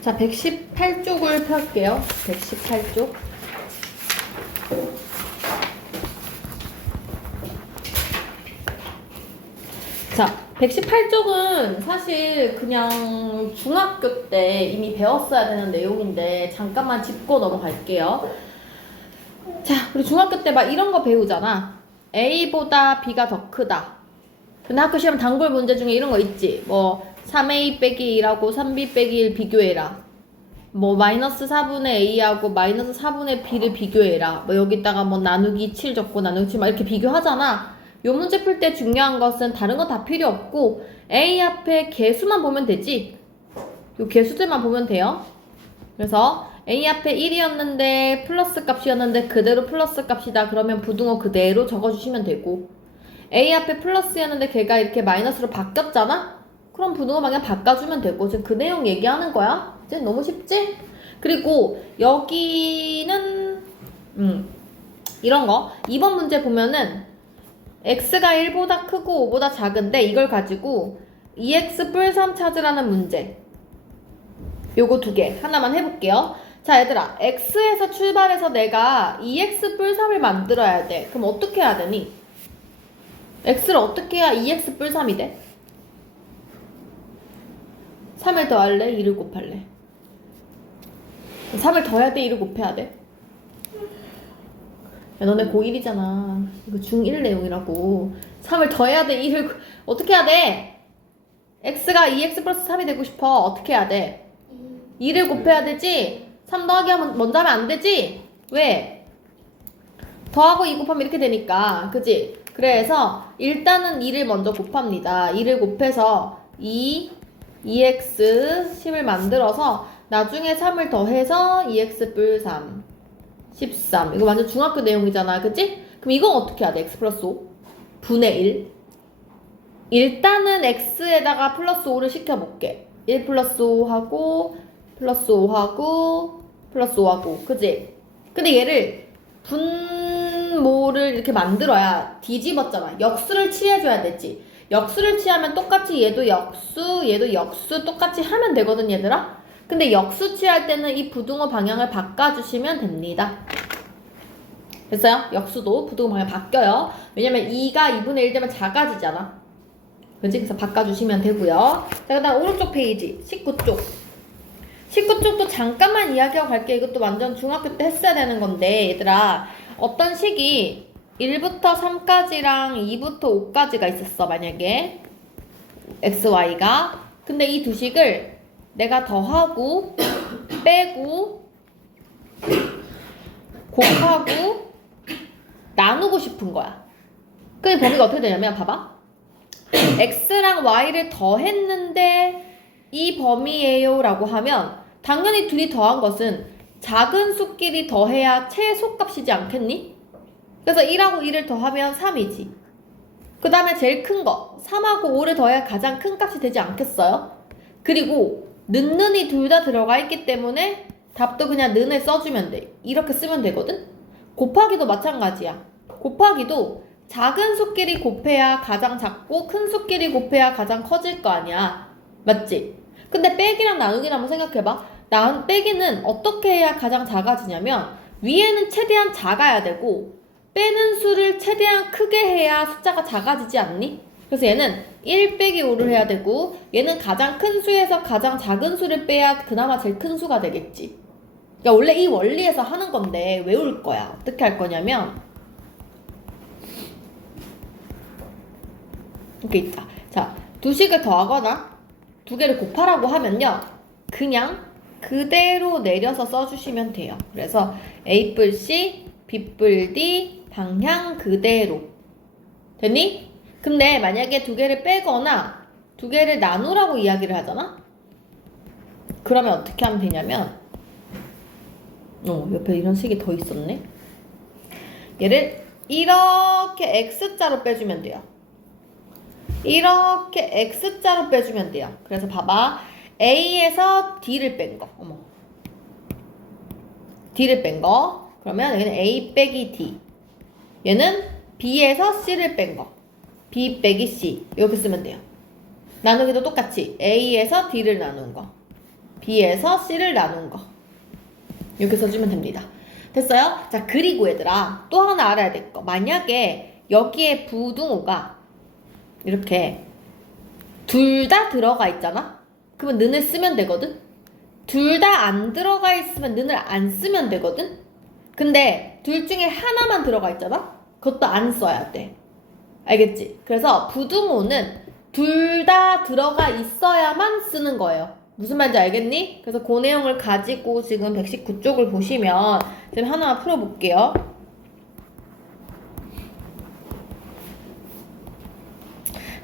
자, 118쪽을 펼게요. 118쪽. 자, 118쪽은 사실 그냥 중학교 때 이미 배웠어야 되는 내용인데 잠깐만 짚고 넘어갈게요. 자, 우리 중학교 때 막 이런 거 배우잖아. A보다 B가 더 크다. 근데 학교 시험 단골 문제 중에 이런 거 있지. 뭐 3A 빼기 1하고 3B 빼기 1 비교해라. 뭐 마이너스 4분의 A하고 마이너스 4분의 B를 비교해라. 뭐 여기다가 뭐 나누기 7 적고 나누기 7 막 이렇게 비교하잖아. 요 문제 풀 때 중요한 것은 다른 거 다 필요 없고 A 앞에 개수만 보면 되지. 요 개수들만 보면 돼요. 그래서 A 앞에 1이었는데 플러스 값이었는데 그대로 플러스 값이다. 그러면 부등호 그대로 적어주시면 되고, A 앞에 플러스였는데 걔가 이렇게 마이너스로 바뀌었잖아? 그럼 부등호 방향 바꿔주면 되고. 지금 그 내용 얘기하는 거야. 이제 너무 쉽지? 그리고 여기는 이런 거 2번 문제 보면은 x가 1보다 크고 5보다 작은데 이걸 가지고 2x 뿔 3 찾으라는 문제. 요거 두 개 하나만 해볼게요. 자, 얘들아, x에서 출발해서 내가 2x 뿔 3을 만들어야 돼. 그럼 어떻게 해야 되니? x를 어떻게 해야 2x 뿔 3이 돼? 3을 더할래? 2를 곱할래? 3을 더해야 돼? 2를 곱해야 돼? 야, 너네 고1이잖아. 이거 중1 내용이라고. 3을 더해야 돼? 2를 어떻게 해야 돼? x가 2x 플러스 3이 되고 싶어. 어떻게 해야 돼? 2를 곱해야 되지? 3 더하기 하면 먼저 하면 안 되지? 왜? 더하고 2 곱하면 이렇게 되니까. 그지? 그래서 일단은 2를 먼저 곱합니다. 2를 곱해서 2x 10을 만들어서 나중에 3을 더해서 2x 뿔 3 13. 이거 완전 중학교 내용이잖아. 그치? 그럼 이건 어떻게 해야 돼? x 플러스 5 분의 1. 일단은 x에다가 플러스 5를 시켜볼게. 1 플러스 5하고 플러스 5하고 플러스 5하고. 그치? 근데 얘를 분모를 이렇게 만들어야 뒤집었잖아. 역수를 취해줘야 되지. 역수를 취하면 똑같이 얘도 역수, 얘도 역수 똑같이 하면 되거든, 얘들아? 근데 역수 취할 때는 이 부등호 방향을 바꿔주시면 됩니다. 됐어요? 역수도 부등호 방향 바뀌어요. 왜냐면 2가 2분의 1 되면 작아지잖아. 그치? 그래서 바꿔주시면 되고요. 자, 그 다음 오른쪽 페이지 19쪽. 19쪽도 잠깐만 이야기하고 갈게. 이것도 완전 중학교 때 했어야 되는 건데, 얘들아, 어떤 식이 1부터 3까지랑 2부터 5까지가 있었어, 만약에 x, y가. 근데 이 두 식을 내가 더하고 빼고 곱하고 나누고 싶은 거야. 그 범위가 어떻게 되냐면, 봐봐, x랑 y를 더했는데 이 범위예요 라고 하면 당연히 둘이 더한 것은 작은 수끼리 더해야 최소값이지 않겠니? 그래서 1하고 2를 더하면 3이지. 그 다음에 제일 큰 거 3하고 5를 더해야 가장 큰 값이 되지 않겠어요? 그리고 는이 둘 다 들어가 있기 때문에 답도 그냥 는을 써주면 돼. 이렇게 쓰면 되거든? 곱하기도 마찬가지야. 곱하기도 작은 수끼리 곱해야 가장 작고 큰 수끼리 곱해야 가장 커질 거 아니야. 맞지? 근데 빼기랑 나누기를 한번 생각해봐. 빼기는 어떻게 해야 가장 작아지냐면 위에는 최대한 작아야 되고 빼는 수를 최대한 크게 해야 숫자가 작아지지 않니? 그래서 얘는 1 빼기 5를 해야 되고 얘는 가장 큰 수에서 가장 작은 수를 빼야 그나마 제일 큰 수가 되겠지. 그러니까 원래 이 원리에서 하는 건데 외울 거야. 어떻게 할 거냐면 이렇게 있다. 자, 두 식을 더하거나 두 개를 곱하라고 하면요, 그냥 그대로 내려서 써주시면 돼요. 그래서 A 뿔 C, B 뿔 D 방향 그대로. 됐니? 근데 만약에 두 개를 빼거나 두 개를 나누라고 이야기를 하잖아? 그러면 어떻게 하면 되냐면, 옆에 이런 식이 더 있었네. 얘를 이렇게 X자로 빼주면 돼요. 이렇게 X자로 빼주면 돼요. 그래서 봐봐. A에서 D를 뺀 거. D를 뺀 거. 그러면 여기는 A 빼기 D. 얘는 B에서 C를 뺀 거. B 빼기 C. 이렇게 쓰면 돼요. 나누기도 똑같이 A에서 D를 나눈 거. B에서 C를 나눈 거. 이렇게 써주면 됩니다. 됐어요? 자, 그리고 얘들아, 또 하나 알아야 될 거. 만약에 여기에 부등호가 이렇게 둘 다 들어가 있잖아? 그러면 는을 쓰면 되거든? 둘 다 안 들어가 있으면 는을 안 쓰면 되거든? 근데 둘 중에 하나만 들어가 있잖아? 그것도 안 써야 돼. 알겠지? 그래서 부등호는 둘 다 들어가 있어야만 쓰는 거예요. 무슨 말인지 알겠니? 그래서 그 내용을 가지고 지금 119쪽을 보시면 지금 하나 풀어볼게요.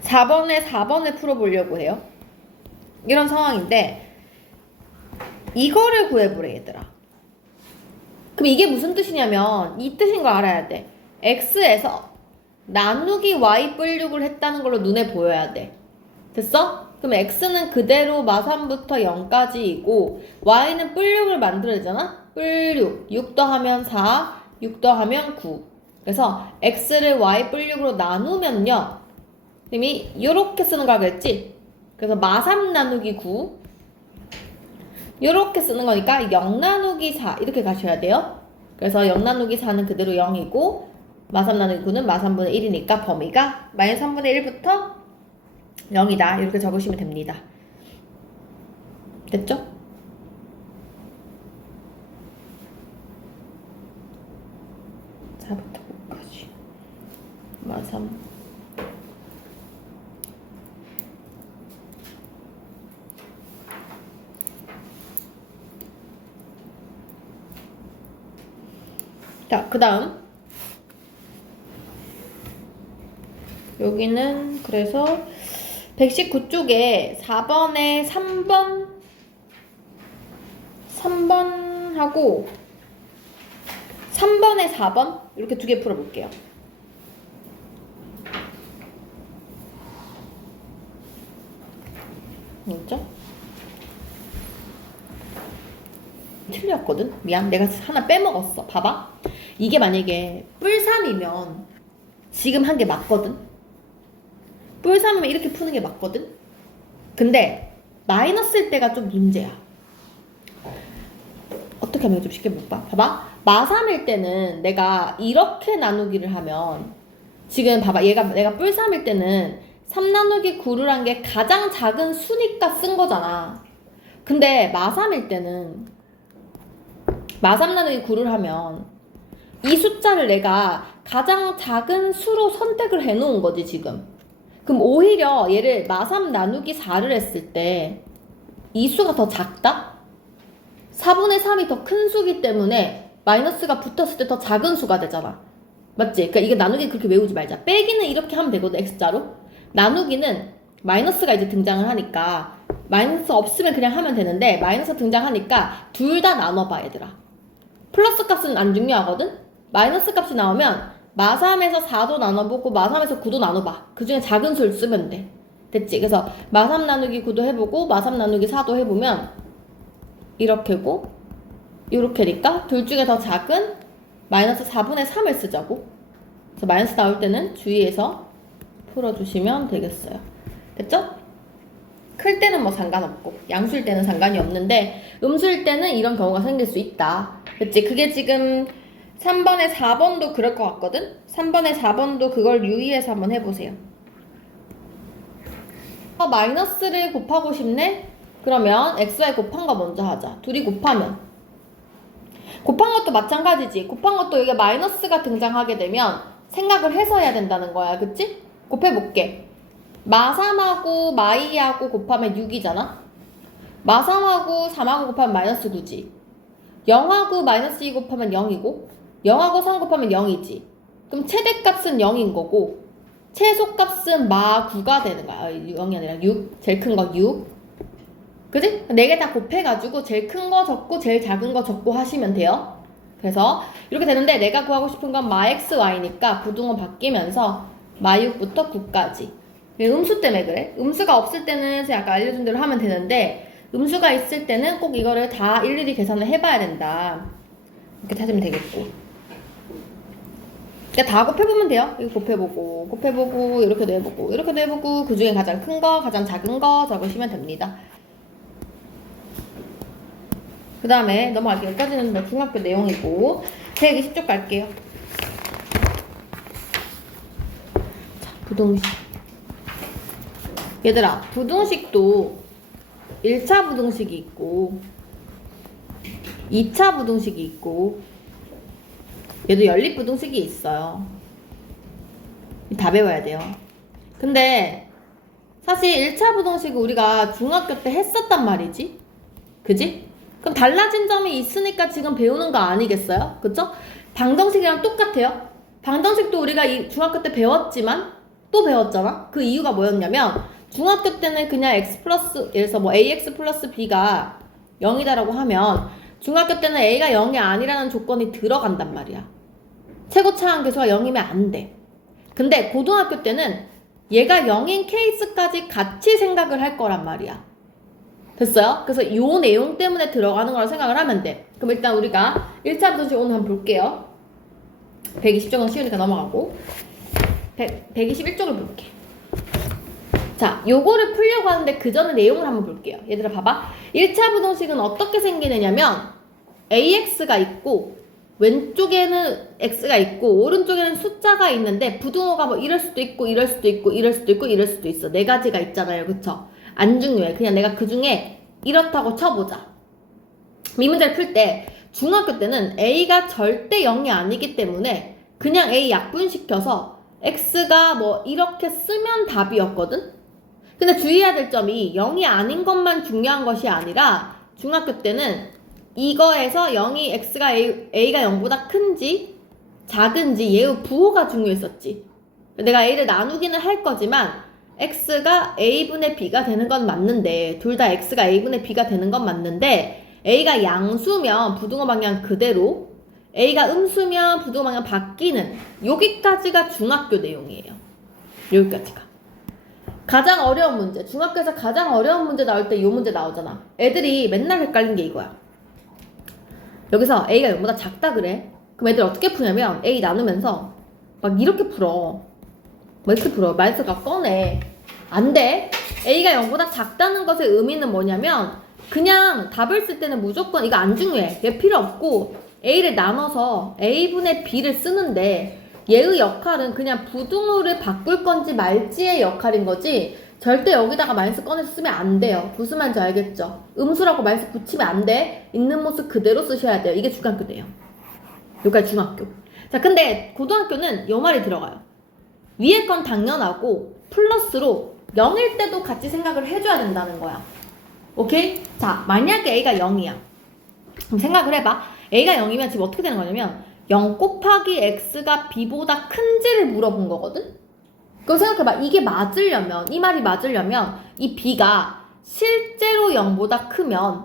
4번을 풀어보려고 해요. 이런 상황인데 이거를 구해보래 얘들아. 그럼 이게 무슨 뜻이냐면 이 뜻인 걸 알아야 돼. x에서 나누기 y 뿔6을 했다는 걸로 눈에 보여야 돼. 됐어? 그럼 x는 그대로 마3부터 0까지이고 y는 뿔 6을 만들어야되잖아? 뿔 6, 6 더하면 4, 6 더하면 9. 그래서 x를 y 뿔 6으로 나누면요 이미 요렇게 쓰는 거 알겠지? 그래서 마3 나누기 9 요렇게 쓰는 거니까 0 나누기 4 이렇게 가셔야 돼요. 그래서 0 나누기 4는 그대로 0이고 마3 나누기 9는 마3분의 1이니까 범위가 마이너스 3분의 1부터 0이다. 이렇게 적으시면 됩니다. 됐죠? 자부터 9까지 마3 자, 그 다음 여기는 그래서 119쪽에 4번에 3번하고 3번에 4번 이렇게 두 개 풀어볼게요. 뭐죠? 틀렸거든? 미안, 내가 하나 빼먹었어. 봐봐. 이게 만약에 뿔3이면 지금 한 게 맞거든? 뿔3이면 이렇게 푸는 게 맞거든? 근데 마이너스일 때가 좀 문제야. 어떻게 하면 좀 쉽게 못 봐? 봐봐. 마3일 때는 내가 이렇게 나누기를 하면 지금 봐봐. 내가 뿔3일 때는 3 나누기 9를 한 게 가장 작은 수니까 쓴 거잖아. 근데 마3일 때는 마3 나누기 9를 하면 이 숫자를 내가 가장 작은 수로 선택을 해놓은 거지 지금. 그럼 오히려 얘를 마3 나누기 4를 했을 때 이 수가 더 작다? 4분의 3이 더 큰 수기 때문에 마이너스가 붙었을 때 더 작은 수가 되잖아. 맞지? 그러니까 이게 나누기 그렇게 외우지 말자. 빼기는 이렇게 하면 되거든, x자로. 나누기는 마이너스가 이제 등장을 하니까 마이너스 없으면 그냥 하면 되는데 마이너스 등장하니까 둘 다 나눠봐 얘들아. 플러스 값은 안 중요하거든? 마이너스 값이 나오면 마3에서 4도 나눠보고 마3에서 9도 나눠봐. 그 중에 작은 수를 쓰면 돼. 됐지? 그래서 마3 나누기 9도 해보고 마3 나누기 4도 해보면 이렇게고 이렇게니까 둘 중에 더 작은 마이너스 4분의 3을 쓰자고. 그래서 마이너스 나올 때는 주의해서 풀어주시면 되겠어요. 됐죠? 클 때는 뭐 상관없고 양수일 때는 상관이 없는데 음수일 때는 이런 경우가 생길 수 있다. 그치? 그게 지금 3번에 4번도 그럴 것 같거든? 3번에 4번도 그걸 유의해서 한번 해보세요. 마이너스를 곱하고 싶네? 그러면 xy 곱한 거 먼저 하자. 둘이 곱하면 곱한 것도 마찬가지지. 곱한 것도 여기 마이너스가 등장하게 되면 생각을 해서 해야 된다는 거야. 그치? 곱해볼게. 마3하고 마2하고 곱하면 6이잖아? 마3하고 3하고 곱하면 마이너스 9지. 0하고 마이너스 2 곱하면 0이고 0하고 3 곱하면 0이지. 그럼 최대값은 0인 거고 최소값은 마9가 되는 거야. 0이 아니라 6. 제일 큰 거 6. 그지? 4개 다 곱해가지고 제일 큰 거 적고 제일 작은 거 적고 하시면 돼요. 그래서 이렇게 되는데 내가 구하고 싶은 건 마 x, y니까 부등호 바뀌면서 마6부터 9까지. 음수 때문에 그래. 음수가 없을 때는 제가 아까 알려준 대로 하면 되는데 음수가 있을 때는 꼭 이거를 다 일일이 계산을 해봐야 된다. 이렇게 찾으면 되겠고. 그러니까 다 곱해보면 돼요. 이거 곱해보고 이렇게도 해보고 이렇게도 해보고 그 중에 가장 큰 거, 가장 작은 거 적으시면 됩니다. 그 다음에 넘어갈게요. 여기까지는 뭐 중학교 내용이고 120쪽 갈게요. 자, 부등식. 얘들아, 부등식도 1차 부등식이 있고 2차 부등식이 있고 얘도 연립 부등식이 있어요. 다 배워야 돼요. 근데 사실 1차 부등식을 우리가 중학교 때 했었단 말이지. 그지? 그럼 달라진 점이 있으니까 지금 배우는 거 아니겠어요? 그쵸? 방정식이랑 똑같아요. 방정식도 우리가 중학교 때 배웠지만 또 배웠잖아. 그 이유가 뭐였냐면 중학교 때는 그냥 x 플러스, 예를 들어서 뭐 ax 플러스 b가 0이다라고 하면 중학교 때는 a가 0이 아니라는 조건이 들어간단 말이야. 최고차항계수가 0이면 안 돼. 근데 고등학교 때는 얘가 0인 케이스까지 같이 생각을 할 거란 말이야. 됐어요? 그래서 이 내용 때문에 들어가는 거라 생각을 하면 돼. 그럼 일단 우리가 1차 부등식 오늘 한번 볼게요. 120쪽은 쉬우니까 넘어가고 121쪽을 볼게. 자, 요거를 풀려고 하는데 그 전에 내용을 한번 볼게요. 얘들아 봐봐. 1차 부등식은 어떻게 생기느냐면 AX가 있고 왼쪽에는 X가 있고 오른쪽에는 숫자가 있는데 부등호가 뭐 이럴 수도 있고 이럴 수도 있고 이럴 수도 있고 이럴 수도 있어. 네 가지가 있잖아요. 그쵸? 안 중요해. 그냥 내가 그 중에 이렇다고 쳐보자. 이 문제를 풀 때 중학교 때는 A가 절대 0이 아니기 때문에 그냥 A 약분시켜서 X가 뭐 이렇게 쓰면 답이었거든? 근데 주의해야 될 점이 0이 아닌 것만 중요한 것이 아니라 중학교 때는 이거에서 0이 X가 A가 0보다 큰지 작은지 얘의 부호가 중요했었지. 내가 A를 나누기는 할 거지만 X가 A분의 B가 되는 건 맞는데 둘 다 X가 A분의 B가 되는 건 맞는데 A가 양수면 부등호 방향 그대로 A가 음수면 부등호 방향 바뀌는 여기까지가 중학교 내용이에요. 여기까지가. 가장 어려운 문제, 중학교에서 가장 어려운 문제 나올 때 이 문제 나오잖아. 애들이 맨날 헷갈린 게 이거야. 여기서 A가 0보다 작다 그래. 그럼 애들 어떻게 푸냐면 A 나누면서 막 이렇게 풀어. 뭐 이렇게 풀어. 마이너스가 꺼내. 안 돼. A가 0보다 작다는 것의 의미는 뭐냐면 그냥 답을 쓸 때는 무조건 이거 안 중요해. 얘 필요 없고 A를 나눠서 A분의 B를 쓰는데 얘의 역할은 그냥 부등호를 바꿀 건지 말지의 역할인 거지 절대 여기다가 마이너스 꺼내서 쓰면 안 돼요. 무슨 말인지 알겠죠? 음수라고 마이너스 붙이면 안 돼. 있는 모습 그대로 쓰셔야 돼요. 이게 중학교예요. 여기까지 중학교. 자, 근데 고등학교는 요 말이 들어가요. 위에 건 당연하고 플러스로 0일 때도 같이 생각을 해줘야 된다는 거야. 오케이? 자, 만약에 A가 0이야. 그럼 생각을 해봐. A가 0이면 지금 어떻게 되는 거냐면 0 곱하기 X가 B보다 큰지를 물어본 거거든? 그럼 생각해봐. 이게 맞으려면, 이 말이 맞으려면 이 B가 실제로 0보다 크면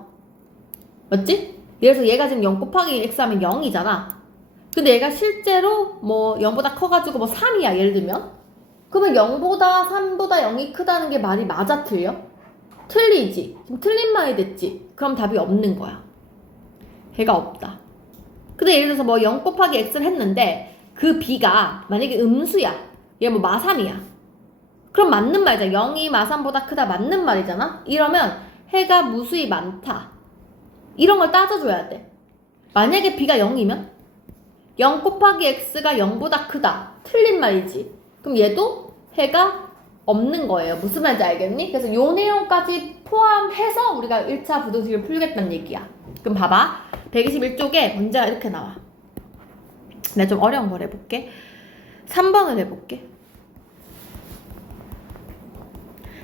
맞지? 예를 들어서 얘가 지금 0 곱하기 X 하면 0이잖아. 근데 얘가 실제로 뭐 0보다 커가지고 뭐 3이야 예를 들면 그러면 0보다 3보다 0이 크다는 게 말이 맞아 틀려? 틀리지. 지금 틀린 말이 됐지. 그럼 답이 없는 거야. 걔가 없다. 근데 예를 들어서 뭐 0 곱하기 X를 했는데 그 B가 만약에 음수야. 얘 뭐 마3이야. 그럼 맞는 말이잖아. 0이 마3보다 크다 맞는 말이잖아. 이러면 해가 무수히 많다. 이런 걸 따져줘야 돼. 만약에 B가 0이면 0 곱하기 X가 0보다 크다. 틀린 말이지. 그럼 얘도 해가 없는 거예요. 무슨 말인지 알겠니? 그래서 요 내용까지 포함해서 우리가 1차 부등식을 풀겠다는 얘기야. 그럼 봐봐. 121쪽에 문제가 이렇게 나와. 내가 좀 어려운 걸 해볼게. 3번을 해볼게.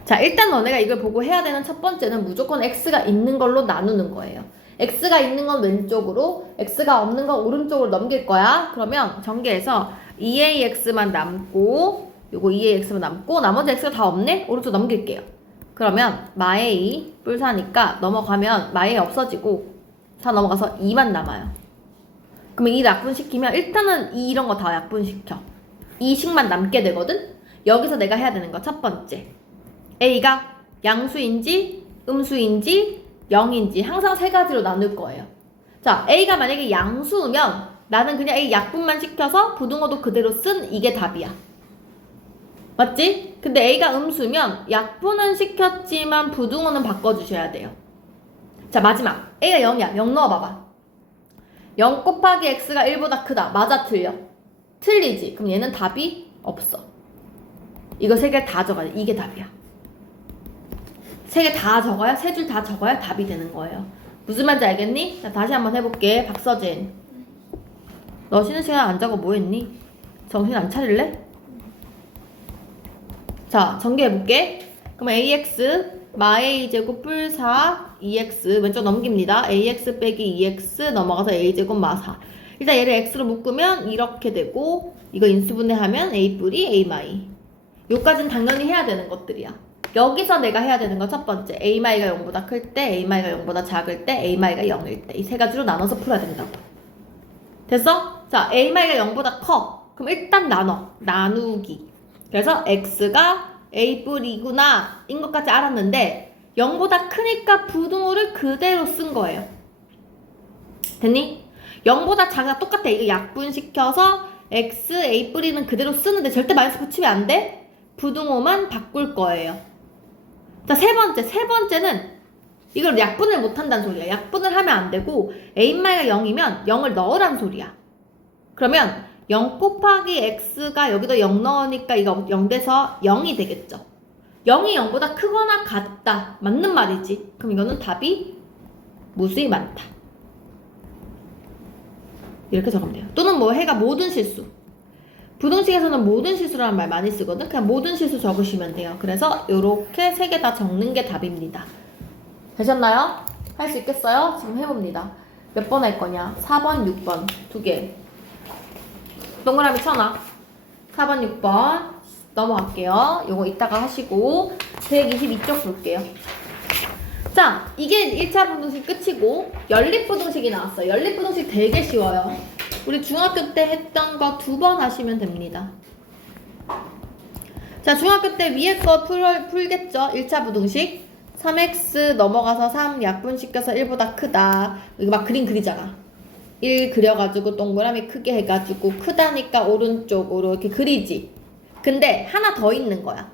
자, 일단 너네가 이걸 보고 해야 되는 첫 번째는 무조건 X가 있는 걸로 나누는 거예요. X가 있는 건 왼쪽으로, X가 없는 건 오른쪽으로 넘길 거야. 그러면 전개해서 2AX만 남고, 요거 2AX만 남고, 나머지 X가 다 없네? 오른쪽 넘길게요. 그러면 마A 뿔사니까 넘어가면 마A 없어지고 4 넘어가서 2만 남아요. 그러면 2 약분시키면 일단은 이런 거 다 약분시켜. 2씩만 남게 되거든? 여기서 내가 해야 되는 거 첫 번째. A가 양수인지 음수인지 0인지 항상 세 가지로 나눌 거예요. 자, A가 만약에 양수면 나는 그냥 A 약분만 시켜서 부등호도 그대로 쓴 이게 답이야. 맞지? 근데 A가 음수면 약분은 시켰지만 부등호는 바꿔주셔야 돼요. 자, 마지막. A가 0이야. 0 넣어봐봐. 0 곱하기 X가 1보다 크다. 맞아, 틀려? 틀리지. 그럼 얘는 답이 없어. 이거 세 개 다 적어야 돼. 이게 답이야. 세 개 다 적어야, 세 줄 다 적어야 답이 되는 거예요. 무슨 말인지 알겠니? 자, 다시 한번 해볼게. 박서진. 너 쉬는 시간 안 자고 뭐 했니? 정신 안 차릴래? 자, 전개해볼게. 그럼 ax 마 a제곱 뿔 4 2x 왼쪽 넘깁니다. ax 빼기 2x 넘어가서 a제곱 마 4. 일단 얘를 x로 묶으면 이렇게 되고 이거 인수분해하면 a 뿔이 a 마이. 요까지는 당연히 해야 되는 것들이야. 여기서 내가 해야 되는 건 첫 번째 a 마이가 0보다 클 때, a 마이가 0보다 작을 때, a 마이가 0일 때 이 세 가지로 나눠서 풀어야 된다고. 됐어? 자, a 마이가 0보다 커. 그럼 일단 나누기. 그래서 x가 a 뿔이구나 인 것까지 알았는데 0보다 크니까 부등호를 그대로 쓴 거예요. 됐니? 0보다 작아 똑같아. 이거 약분시켜서 x a 뿔이는 그대로 쓰는데 절대 마이너스 붙이면 안 돼. 부등호만 바꿀 거예요. 자, 세 번째는 이걸 약분을 못한다는 소리야. 약분을 하면 안 되고 a-가 0이면 0을 넣으란 소리야. 그러면 0 곱하기 x가 여기도 0 넣으니까 이거 0 돼서 0이 되겠죠. 0이 0보다 크거나 같다. 맞는 말이지. 그럼 이거는 답이 무수히 많다. 이렇게 적으면 돼요. 또는 뭐 해가 모든 실수. 부등식에서는 모든 실수라는 말 많이 쓰거든. 그냥 모든 실수 적으시면 돼요. 그래서 이렇게 세 개 다 적는 게 답입니다. 되셨나요? 할 수 있겠어요? 지금 해봅니다. 몇 번 할 거냐? 4번, 6번 두 개. 동그라미 쳐놔. 4번, 6번 넘어갈게요. 요거 이따가 하시고 122쪽 볼게요. 자, 이게 1차 부등식 끝이고 연립부등식이 나왔어요. 연립부등식 되게 쉬워요. 우리 중학교 때 했던 거 2번 하시면 됩니다. 자, 중학교 때 위에 거 풀겠죠? 1차 부등식 3x 넘어가서 3 약분시켜서 1보다 크다. 이거 막 그림 그리잖아. 1 그려가지고 동그라미 크게 해가지고 크다니까 오른쪽으로 이렇게 그리지. 근데 하나 더 있는 거야.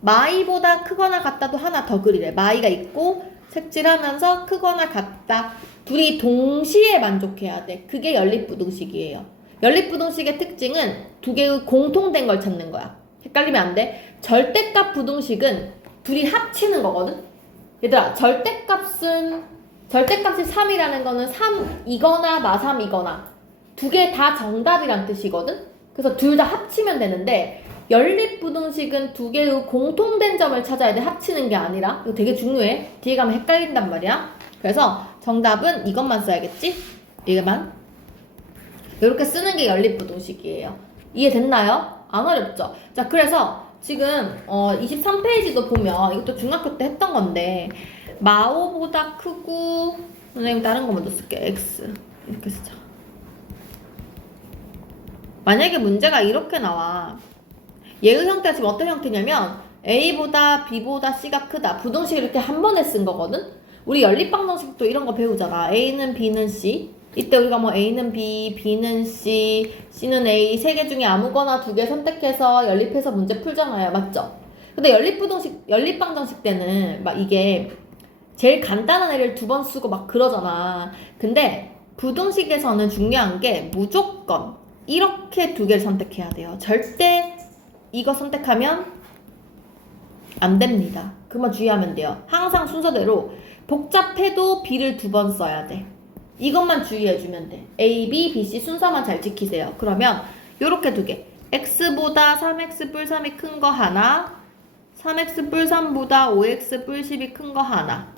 마이보다 크거나 같다도 하나 더 그리래. 마이가 있고 색칠하면서 크거나 같다. 둘이 동시에 만족해야 돼. 그게 연립부등식이에요. 연립부등식의 특징은 두 개의 공통된 걸 찾는 거야. 헷갈리면 안 돼. 절대값 부등식은 둘이 합치는 거거든. 얘들아, 절대값이 3이라는 거는 3이거나 마3이거나 두 개 다 정답이란 뜻이거든. 그래서 둘 다 합치면 되는데 연립부등식은 두 개의 공통된 점을 찾아야 돼. 합치는 게 아니라. 이거 되게 중요해. 뒤에 가면 헷갈린단 말이야. 그래서 정답은 이것만 써야겠지? 이것만. 이렇게 쓰는 게 연립부등식이에요. 이해됐나요? 안 어렵죠? 자, 그래서 지금 23페이지도 보면 이것도 중학교 때 했던 건데 마오보다 크고 선생님 다른 거 먼저 쓸게. x 이렇게 쓰자. 만약에 문제가 이렇게 나와. 얘의 형태가 지금 어떤 형태냐면 A보다 B보다 C가 크다. 부등식 이렇게 한 번에 쓴 거거든? 우리 연립방정식도 이런 거 배우잖아. A는 B는 C. 이때 우리가 뭐 A는 B, B는 C, C는 A 세 개 중에 아무거나 두 개 선택해서 연립해서 문제 풀잖아요. 맞죠? 근데 연립방정식 때는 막 이게 제일 간단한 애를 두 번 쓰고 막 그러잖아. 근데 부등식에서는 중요한 게 무조건 이렇게 두 개를 선택해야 돼요. 절대 이거 선택하면 안 됩니다. 그만 주의하면 돼요. 항상 순서대로 복잡해도 B를 두 번 써야 돼. 이것만 주의해주면 돼. A, B, B, C 순서만 잘 지키세요. 그러면 요렇게 두 개. X보다 3X 뿔 3이 큰 거 하나, 3X 뿔 3보다 5X 뿔 10이 큰 거 하나.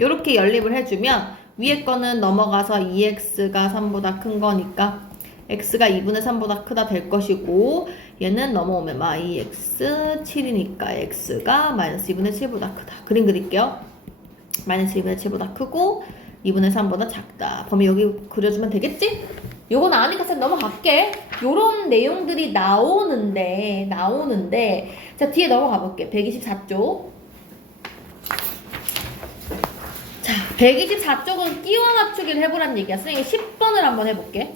요렇게 연립을 해주면 위에 거는 넘어가서 2X가 3보다 큰 거니까 X가 2분의 3보다 크다 될 것이고 얘는 넘어오면 마이X 7이니까 X가 마이너스 2분의 7보다 크다. 그림 그릴게요. 마이너스 2분의 7보다 크고 2분의 3보다 작다. 범위 여기 그려주면 되겠지? 요건 아니까 쌤 넘어갈게. 요런 내용들이 나오는데 자, 뒤에 넘어가 볼게. 124쪽. 자, 124쪽은 끼워 맞추기를 해보란 얘기야. 선생님 10번을 한번 해볼게.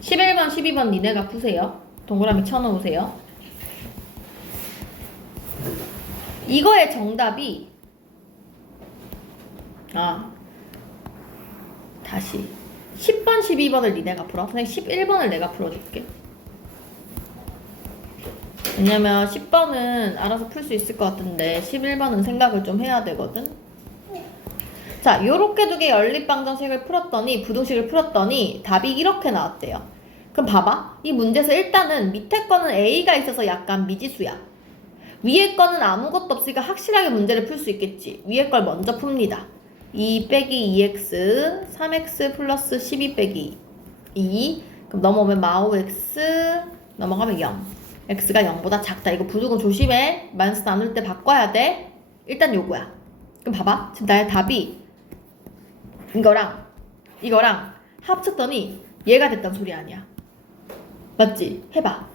11번, 12번 니네가 푸세요. 동그라미 쳐놓으세요. 이거의 정답이 다시 10번, 12번을 니네가 풀어. 선생님 11번을 내가 풀어줄게. 왜냐면 10번은 알아서 풀 수 있을 것 같은데 11번은 생각을 좀 해야 되거든. 자, 요렇게 두 개 연립방정식을 풀었더니 부등식을 풀었더니 답이 이렇게 나왔대요. 그럼 봐봐. 이 문제에서 일단은 밑에 거는 A가 있어서 약간 미지수야. 위에 거는 아무것도 없으니까 확실하게 문제를 풀 수 있겠지. 위에 걸 먼저 풉니다. 2 빼기 2x 3x 플러스 12 빼기 2. 그럼 넘어오면 마오 x 넘어가면 0. x가 0보다 작다. 이거 부등은 조심해. 마이너스 나눌 때 바꿔야 돼. 일단 요거야. 그럼 봐봐. 지금 나의 답이 이거랑 합쳤더니 얘가 됐단 소리 아니야. 맞지? 해봐.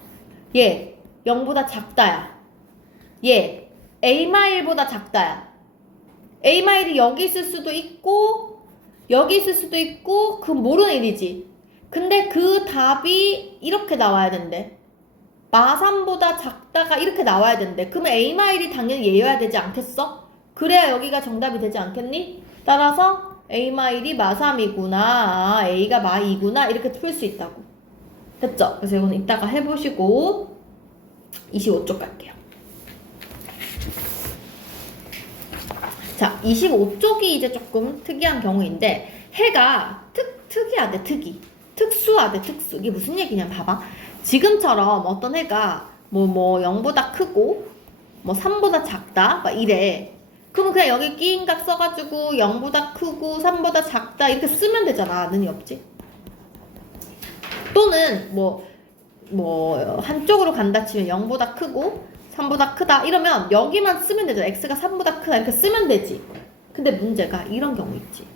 얘 0보다 작다야. 얘 A-1보다 작다야. A-1이 여기 있을 수도 있고 여기 있을 수도 있고 그건 모르는 일이지. 근데 그 답이 이렇게 나와야 된대. 마3보다 작다가 이렇게 나와야 된대. 그러면 A-1이 당연히 얘여야 되지 않겠어? 그래야 여기가 정답이 되지 않겠니? 따라서 A-1이 마3이구나. A가 마2구나. 이렇게 풀 수 있다고. 됐죠? 그래서 이거는 이따가 해보시고 25쪽 갈게요. 자, 25쪽이 이제 조금 특이한 경우인데 해가 특이하대. 특수하대. 특수. 이게 무슨 얘기냐 봐봐. 지금처럼 어떤 해가 뭐 0보다 크고 뭐 3보다 작다 막 이래. 그러면 그냥 여기 끼인각 써가지고 0보다 크고 3보다 작다 이렇게 쓰면 되잖아. 는이 없지. 또는 뭐 한쪽으로 간다 치면 0보다 크고 3보다 크다 이러면 여기만 쓰면 되잖아. x가 3보다 크다 이렇게 쓰면 되지. 근데 문제가 이런 경우 있지.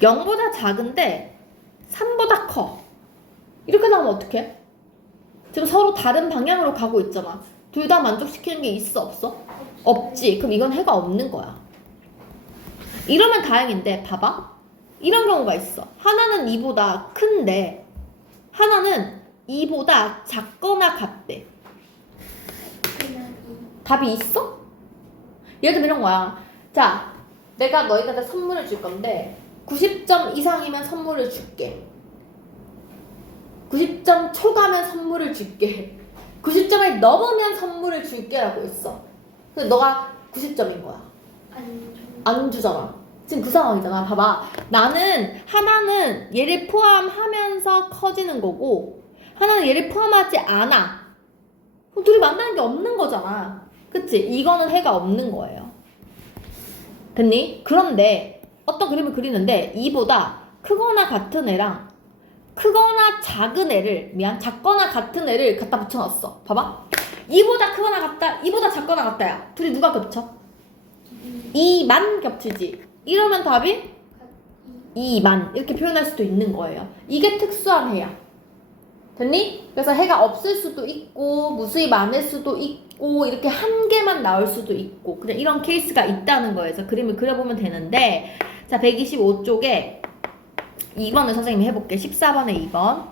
0보다 작은데 3보다 커. 이렇게 나오면 어떡해? 지금 서로 다른 방향으로 가고 있잖아. 둘 다 만족시키는 게 있어 없어? 없지. 그럼 이건 해가 없는 거야. 이러면 다행인데 봐봐. 이런 경우가 있어. 하나는 2보다 큰데 하나는 2보다 작거나 같대. 답이 있어? 예를 들면 이런 거야. 자, 내가 너희한테 선물을 줄 건데 90점 이상이면 선물을 줄게. 90점 초과면 선물을 줄게. 90점을 넘으면 선물을 줄게 라고 했어. 근데 너가 90점인 거야. 안 주잖아. 지금 그 상황이잖아. 봐봐. 나는 하나는 얘를 포함하면서 커지는 거고 하나는 얘를 포함하지 않아. 그럼 둘이 만나는 게 없는 거잖아. 그치? 이거는 해가 없는 거예요. 됐니? 그런데 어떤 그림을 그리는데 2보다 크거나 같은 애랑 크거나 작은 애를 작거나 같은 애를 갖다 붙여놨어. 봐봐. 2보다 크거나 같다, 2보다 작거나 같다야. 둘이 누가 겹쳐? 2만 겹치지. 이러면 답이 2만 이렇게 표현할 수도 있는 거예요. 이게 특수한 해야. 됐니? 그래서 해가 없을 수도 있고 무수히 많을 수도 있고 이렇게 한 개만 나올 수도 있고 그냥 이런 케이스가 있다는 거예요. 그래서 그림을 그려보면 되는데 자 125쪽에 2번을 선생님이 해볼게. 14번에 2번.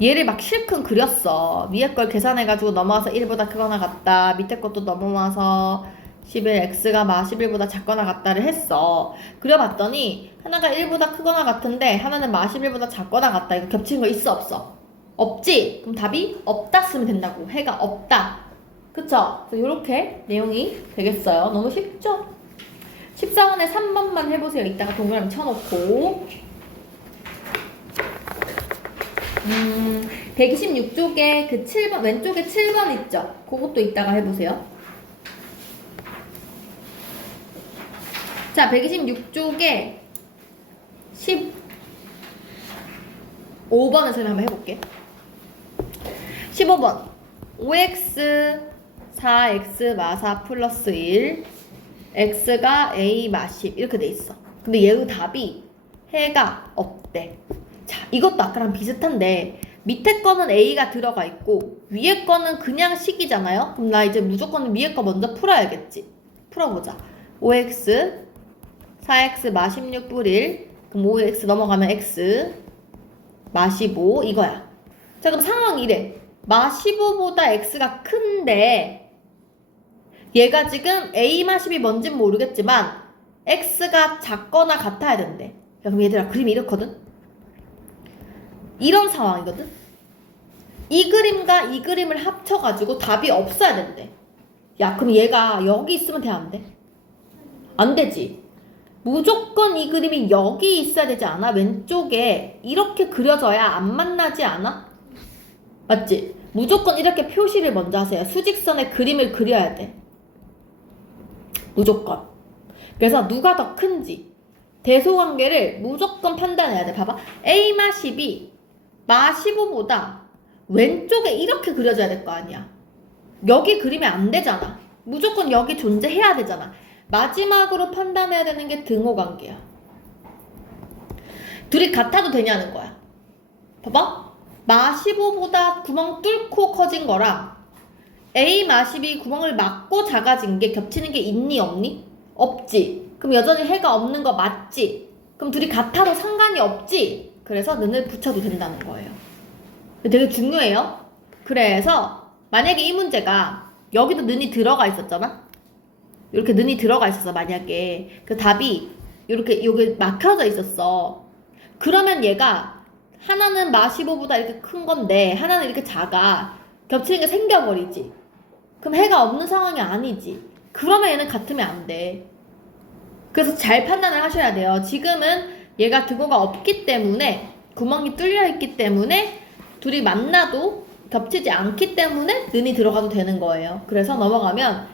얘를 막 실컷 그렸어. 위에 걸 계산해가지고 넘어와서 1보다 크거나 같다. 밑에 것도 넘어와서 11x가 마 11보다 작거나 같다를 했어. 그려봤더니 하나가 1보다 크거나 같은데 하나는 마 11보다 작거나 같다. 이거 겹치는 거 있어 없어? 없지? 그럼 답이 없다 쓰면 된다고. 해가 없다. 그쵸? 그래서 이렇게 내용이 되겠어요. 너무 쉽죠? 14번에 3번만 해보세요. 이따가 동그라미 쳐놓고 126쪽에 그 7번 왼쪽에 7번 있죠? 그것도 이따가 해보세요. 자 126쪽에 15번을 제가 한번 해볼게. 15번 5x 4x 마4 플러스 1 x가 a 마 10 이렇게 돼 있어. 근데 얘의 답이 해가 없대. 자 이것도 아까랑 비슷한데 밑에 거는 a가 들어가 있고 위에 거는 그냥 식이잖아요. 그럼 나 이제 무조건 위에 거 먼저 풀어야겠지. 풀어보자. 5x 4x 마 16 뿔 1 그럼 5x 넘어가면 x 마 15 이거야. 자 그럼 상황 이래. 마 15보다 x가 큰데 얘가 지금 A 마십이 뭔진 모르겠지만 X가 작거나 같아야 된대. 야, 그럼 얘들아 그림이 이렇거든? 이런 상황이거든? 이 그림과 이 그림을 합쳐가지고 답이 없어야 된대. 야 그럼 얘가 여기 있으면 돼 안 돼? 안 되지. 무조건 이 그림이 여기 있어야 되지 않아? 왼쪽에 이렇게 그려져야 안 만나지 않아? 맞지? 무조건 이렇게 표시를 먼저 하세요. 수직선에 그림을 그려야 돼. 무조건. 그래서 누가 더 큰지 대소관계를 무조건 판단해야 돼. 봐봐. A 마 12, 마 15보다 왼쪽에 이렇게 그려져야 될 거 아니야. 여기 그리면 안 되잖아. 무조건 여기 존재해야 되잖아. 마지막으로 판단해야 되는 게 등호관계야. 둘이 같아도 되냐는 거야. 봐봐. 마 15보다 구멍 뚫고 커진 거랑 A 마 12 구멍을 막고 작아진 게 겹치는 게 있니 없니? 없지. 그럼 여전히 해가 없는 거 맞지? 그럼 둘이 같아도 상관이 없지? 그래서 는을 붙여도 된다는 거예요. 되게 중요해요. 그래서 만약에 이 문제가 여기도 는이 들어가 있었잖아? 이렇게 는이 들어가 있었어. 만약에 그 답이 이렇게 여기 막혀져 있었어. 그러면 얘가 하나는 마 15보다 이렇게 큰 건데 하나는 이렇게 작아. 겹치는 게 생겨버리지. 그럼 해가 없는 상황이 아니지. 그러면 얘는 같으면 안 돼. 그래서 잘 판단을 하셔야 돼요. 지금은 얘가 등호가 없기 때문에 구멍이 뚫려 있기 때문에 둘이 만나도 겹치지 않기 때문에 는이 들어가도 되는 거예요. 그래서 넘어가면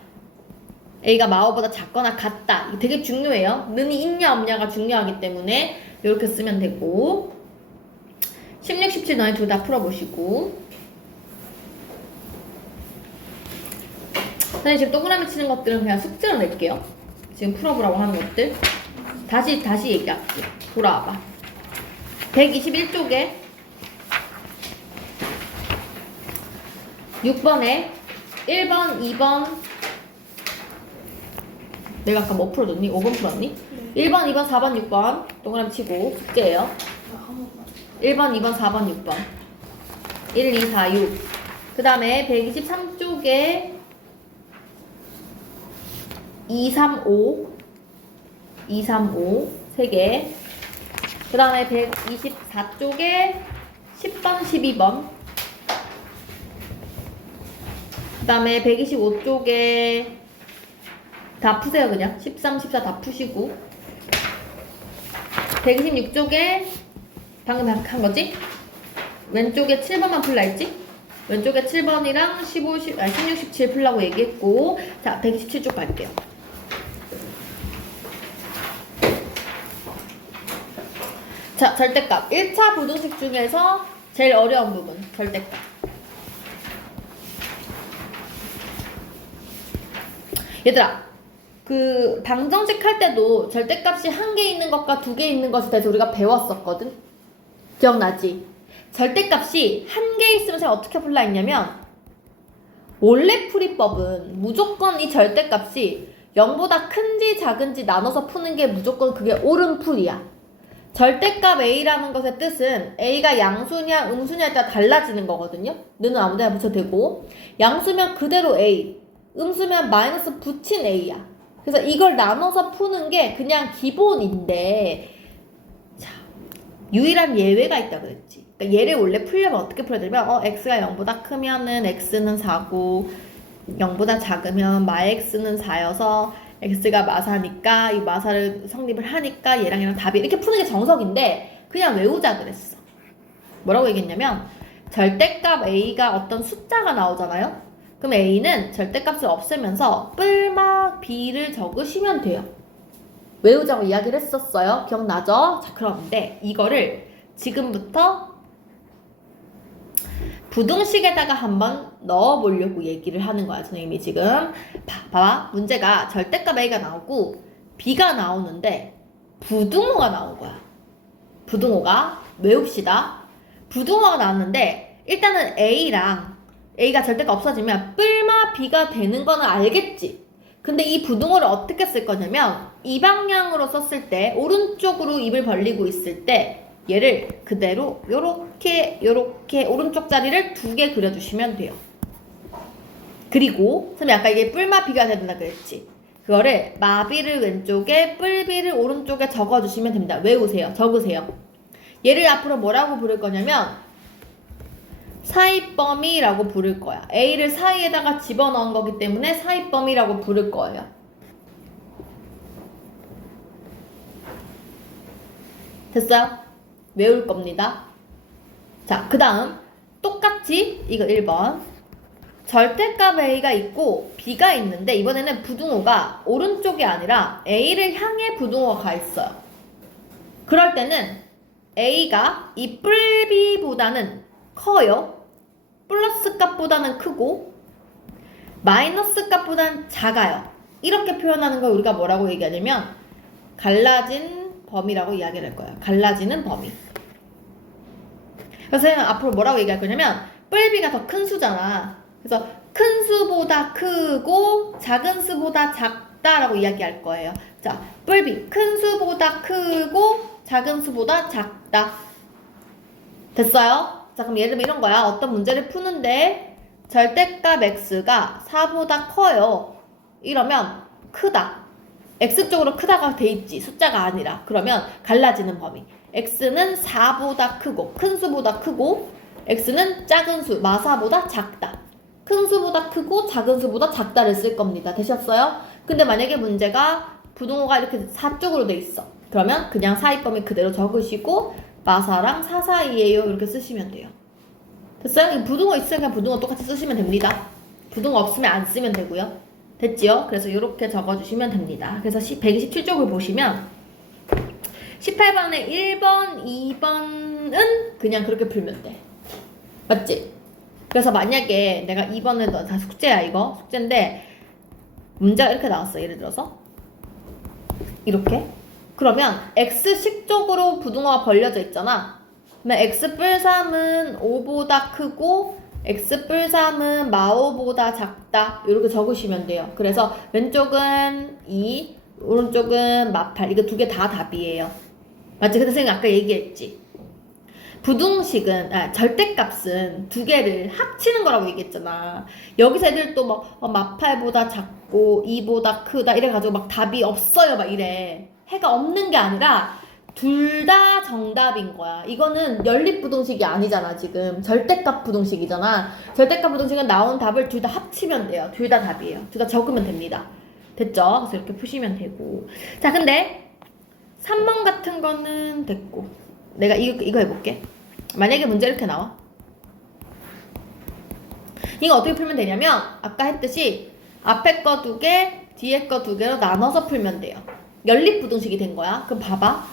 A가 마5보다 작거나 같다. 이게 되게 중요해요. 는이 있냐 없냐가 중요하기 때문에 이렇게 쓰면 되고 16, 17 너희 둘 다 풀어보시고 선생님 지금 동그라미 치는 것들은 그냥 숙제로 낼게요. 지금 풀어보라고 하는 것들 다시 얘기할게. 돌아와봐. 121쪽에 6번에 1번, 2번 내가 아까 뭐 풀어줬니? 5번 풀었니? 네. 1번, 2번, 4번, 6번 동그라미 치고 숙제예요. 1번, 2번, 4번, 6번 1, 2, 4, 6 그 다음에 123쪽에 2, 3, 5 2, 3, 5 3개 그 다음에 124쪽에 10번, 12번 그 다음에 125쪽에 다 푸세요. 그냥 13, 14 다 푸시고 126쪽에 방금 한 거지? 왼쪽에 7번만 풀라 했지? 왼쪽에 7번이랑 16, 17 풀라고 얘기했고 자 127쪽 갈게요. 자 절대값 1차 부등식 중에서 제일 어려운 부분 절대값 얘들아 그 방정식 할 때도 절대값이 한 개 있는 것과 두 개 있는 것에 대해서 우리가 배웠었거든? 기억나지? 절대값이 한 개 있으면 제가 어떻게 풀라 했냐면 원래 풀이법은 무조건 이 절대값이 0보다 큰지 작은지 나눠서 푸는 게 무조건 그게 옳은 풀이야. 절대값 A라는 것의 뜻은 A가 양수냐 음수냐에 따라 달라지는 거거든요. 너는 아무데나 붙여도 되고 양수면 그대로 A 음수면 마이너스 붙인 A야. 그래서 이걸 나눠서 푸는 게 그냥 기본인데 자 유일한 예외가 있다 그랬지. 그러니까 얘를 원래 풀려면 어떻게 풀어야 되냐면 x가 0보다 크면은 x는 4고 0보다 작으면 마x는 4여서 x가 마사니까 이 마사를 성립을 하니까 얘랑 답이 이렇게 푸는 게 정석인데 그냥 외우자 그랬어. 뭐라고 얘기했냐면 절대값 a가 어떤 숫자가 나오잖아요. 그럼 A는 절대값을 없애면서 뿔마 B를 적으시면 돼요. 외우자고 이야기를 했었어요. 기억나죠? 자, 그런데 이거를 지금부터 부등식에다가 한번 넣어보려고 얘기를 하는 거야. 선생님이 지금. 봐봐. 문제가 절대값 A가 나오고 B가 나오는데 부등호가 나온 거야. 부등호가. 외웁시다. 부등호가 나왔는데 일단은 A가 절대가 없어지면 뿔마 B가 되는 거는 알겠지? 근데 이 부등호를 어떻게 쓸 거냐면 이 방향으로 썼을 때 오른쪽으로 입을 벌리고 있을 때 얘를 그대로 요렇게 오른쪽 자리를 2개 그려주시면 돼요. 그리고 선생님이 아까 이게 뿔마 비가 된다 그랬지. 그거를 마비를 왼쪽에 뿔비를 오른쪽에 적어주시면 됩니다. 외우세요. 적으세요. 얘를 앞으로 뭐라고 부를 거냐면 사이범위라고 부를 거야. A를 사이에다가 집어넣은 거기 때문에 사이범위라고 부를 거예요. 됐어요? 외울 겁니다. 자, 그 다음 똑같이 이거 1번 절대값 A가 있고 B가 있는데 이번에는 부등호가 오른쪽이 아니라 A를 향해 부등호가 가 있어요. 그럴 때는 A가 이 뿔B보다는 커요. 플러스 값보다는 크고 마이너스 값보다는 작아요. 이렇게 표현하는 걸 우리가 뭐라고 얘기하냐면 갈라진 범위라고 이야기를 할 거예요. 갈라지는 범위. 그래서 앞으로 뭐라고 얘기할 거냐면 뿔B가 더 큰 수잖아. 그래서 큰 수보다 크고 작은 수보다 작다라고 이야기할 거예요. 자, 뿔B 큰 수보다 크고 작은 수보다 작다. 됐어요? 자, 그럼 예를 들면 이런 거야. 어떤 문제를 푸는데 절대값 x가 4보다 커요. 이러면 크다. x쪽으로 크다가 돼 있지. 숫자가 아니라. 그러면 갈라지는 범위. x는 4보다 크고 큰 수보다 크고 x는 작은 수, 마사보다 작다. 큰 수보다 크고 작은 수보다 작다를 쓸 겁니다. 되셨어요? 근데 만약에 문제가 부등호가 이렇게 4쪽으로 돼 있어. 그러면 그냥 사이범위 그대로 적으시고 마사랑 4 사이에요 이렇게 쓰시면 돼요. 됐어요? 부등호 있으면 부등호 똑같이 쓰시면 됩니다. 부등호 없으면 안 쓰면 되고요. 됐지요? 그래서 이렇게 적어주시면 됩니다. 그래서 127쪽을 보시면 18번에 1번, 2번은 그냥 그렇게 풀면 돼. 맞지? 그래서 만약에 내가 2번을 다 숙제야 이거 숙제인데 문제가 이렇게 나왔어. 예를 들어서 이렇게 그러면 x식 쪽으로 부등호가 벌려져 있잖아. 그러면 x 뿔 3은 5보다 크고 x 뿔 3은 마5보다 작다. 이렇게 적으시면 돼요. 그래서 왼쪽은 2, 오른쪽은 마8. 이거 두 개 다 답이에요. 맞지? 근데 선생님 아까 얘기했지. 부등식은 절대값은 두 개를 합치는 거라고 얘기했잖아. 여기서 애들 또 뭐 마8보다 작고 2보다 크다 이래가지고 막 답이 없어요 막 이래. 해가 없는 게 아니라 둘 다 정답인 거야. 이거는 연립부등식이 아니잖아. 지금 절대값 부등식이잖아. 절대값 부등식은 나온 답을 둘 다 합치면 돼요. 둘 다 답이에요. 둘 다 적으면 됩니다. 됐죠? 그래서 이렇게 푸시면 되고. 자, 근데 3번 같은 거는 됐고 내가 이거 해볼게. 만약에 문제 이렇게 나와. 이거 어떻게 풀면 되냐면 아까 했듯이 앞에 거 2개, 뒤에 거 2개로 나눠서 풀면 돼요. 연립부등식이 된 거야. 그럼 봐봐.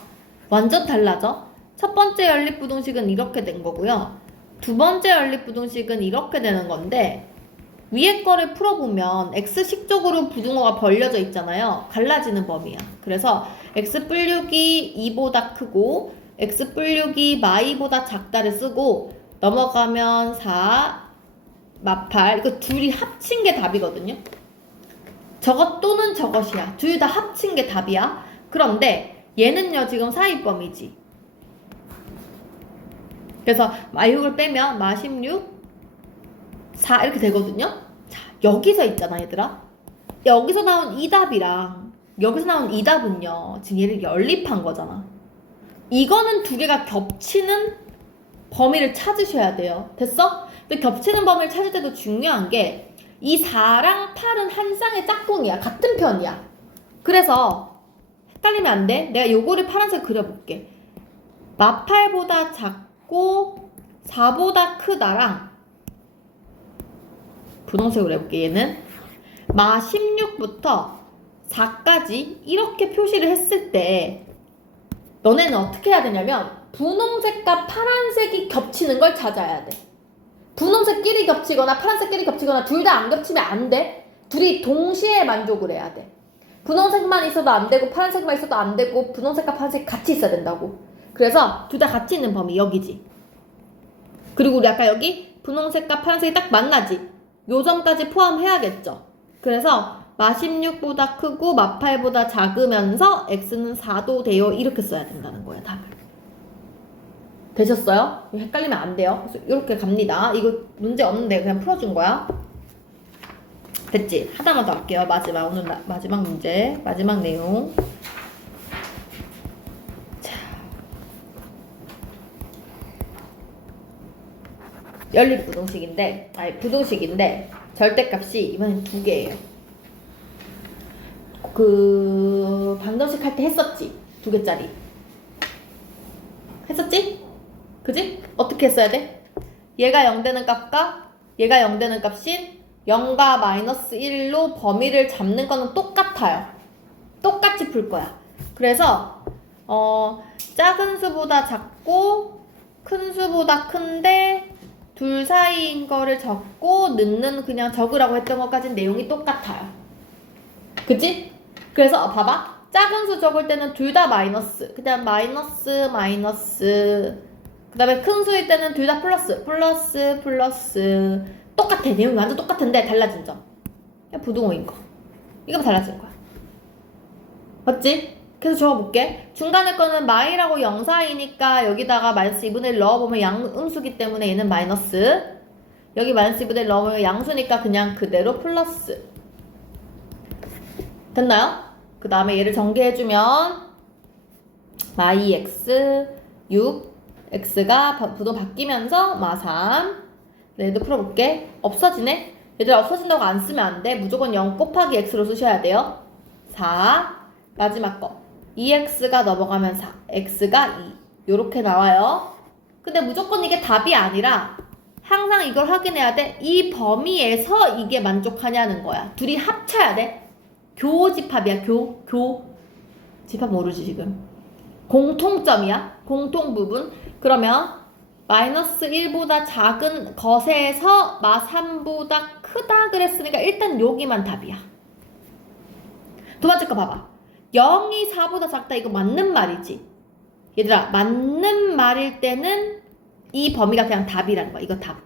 완전 달라져. 첫 번째 연립부등식은 이렇게 된 거고요. 두 번째 연립부등식은 이렇게 되는 건데 위에 거를 풀어보면 x식 쪽으로 부등호가 벌려져 있잖아요. 갈라지는 범위야. 그래서 x 뿔 6이 2보다 크고 x 뿔 6이 마2보다 작다를 쓰고 넘어가면 4, 마8 이거 둘이 합친 게 답이거든요. 저것 또는 저것이야. 둘 다 합친 게 답이야. 그런데 얘는요 지금 사이범위지. 그래서 마6을 빼면 마16 4 이렇게 되거든요. 자, 여기서 있잖아 얘들아. 여기서 나온 이 답이랑 여기서 나온 이 답은요 지금 얘를 연립한 거잖아. 이거는 두 개가 겹치는 범위를 찾으셔야 돼요. 됐어? 근데 겹치는 범위를 찾을 때도 중요한 게 이 4랑 8은 한 쌍의 짝꿍이야. 같은 편이야. 그래서 헷갈리면 안 돼. 내가 요거를 파란색 그려볼게. 마8보다 작고 4보다 크다랑 분홍색으로 해볼게. 얘는 마16부터 4까지 이렇게 표시를 했을 때 너네는 어떻게 해야 되냐면 분홍색과 파란색이 겹치는 걸 찾아야 돼. 분홍색끼리 겹치거나 파란색끼리 겹치거나 둘 다 안 겹치면 안 돼. 둘이 동시에 만족을 해야 돼. 분홍색만 있어도 안 되고 파란색만 있어도 안 되고 분홍색과 파란색이 같이 있어야 된다고. 그래서 둘 다 같이 있는 범위 여기지. 그리고 우리 아까 여기 분홍색과 파란색이 딱 만나지. 요 점까지 포함해야겠죠. 그래서 마16보다 크고 마8보다 작으면서 x는 4도 돼요. 이렇게 써야 된다는 거예요. 답을. 되셨어요? 헷갈리면 안 돼요. 그래서 이렇게 갑니다. 이거 문제 없는데 그냥 풀어준 거야. 됐지? 하나만 더 할게요. 마지막 오늘 마지막 문제, 마지막 내용. 자, 연립부등식인데, 아니 부등식인데 절대값이 이번엔 2개예요. 그 방정식 할 때 했었지? 2개짜리 했었지? 그지? 어떻게 했어야 돼? 얘가 0 되는 값과 얘가 0 되는 값인 0과 마이너스 1로 범위를 잡는 거는 똑같아요. 똑같이 풀 거야. 그래서 작은 수보다 작고 큰 수보다 큰데 둘 사이인 거를 적고 넣는 그냥 적으라고 했던 것까지는 내용이 똑같아요. 그치? 그래서 봐봐. 작은 수 적을 때는 둘 다 마이너스, 그냥 마이너스 그 다음에 큰 수일 때는 둘 다 플러스 똑같아. 내용이 완전 똑같은데 달라진 점. 그냥 부등호인 거. 이거 달라진 거야. 맞지? 그래서 적어볼게. 중간에 거는 마이라고 0 사이니까 여기다가 마이너스 2분의 1 넣어보면 양음수기 때문에 얘는 마이너스. 여기 마이너스 2분의 1 넣어보면 양수니까 그냥 그대로 플러스. 됐나요? 그 다음에 얘를 전개해주면 마이 x 6 x가 부등 바뀌면서 마 3. 얘도 풀어볼게. 없어지네? 얘들아 없어진다고 안 쓰면 안 돼. 무조건 0 곱하기 x로 쓰셔야 돼요. 4. 마지막 거 2x가 넘어가면 4 x가 2 요렇게 나와요. 근데 무조건 이게 답이 아니라 항상 이걸 확인해야 돼. 이 범위에서 이게 만족하냐는 거야. 둘이 합쳐야 돼. 교집합이야. 집합 모르지 지금. 공통점이야. 공통부분. 그러면 마이너스 1보다 작은 것에서 마 3보다 크다 그랬으니까 일단 여기만 답이야. 두 번째 거 봐봐. 0이 4보다 작다 이거 맞는 말이지. 얘들아 맞는 말일 때는 이 범위가 그냥 답이라는 거야. 이거 답.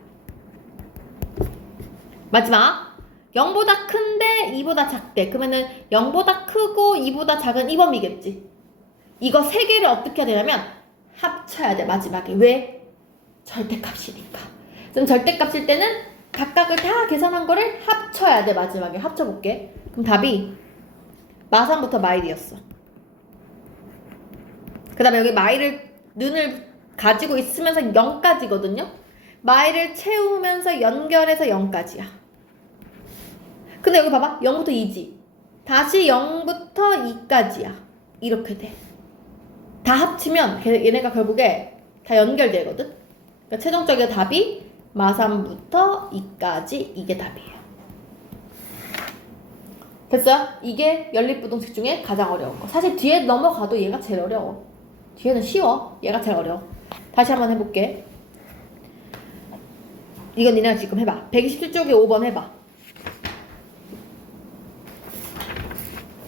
마지막 0보다 큰데 2보다 작대. 그러면은 0보다 크고 2보다 작은 이 범위겠지. 이거 세 개를 어떻게 해야 되냐면 합쳐야 돼. 마지막에. 왜? 절대값이니까. 그럼 절대값일 때는 각각을 다 계산한 거를 합쳐야 돼. 마지막에 합쳐볼게. 그럼 답이 마3부터 마일이었어. 그 다음에 여기 마일을 는을 가지고 있으면서 0까지거든요. 마일을 채우면서 연결해서 0까지야. 근데 여기 봐봐. 0부터 2지. 다시 0부터 2까지야. 이렇게 돼. 다 합치면 얘네가 결국에 다 연결되거든. 그러니까 최종적인 답이 마3부터 2까지 이게 답이에요. 됐어요? 이게 연립부등식 중에 가장 어려운 거. 사실 뒤에 넘어가도 얘가 제일 어려워. 뒤에는 쉬워. 얘가 제일 어려워. 다시 한번 해볼게. 이건 니네가 지금 해봐. 127쪽에 5번 해봐.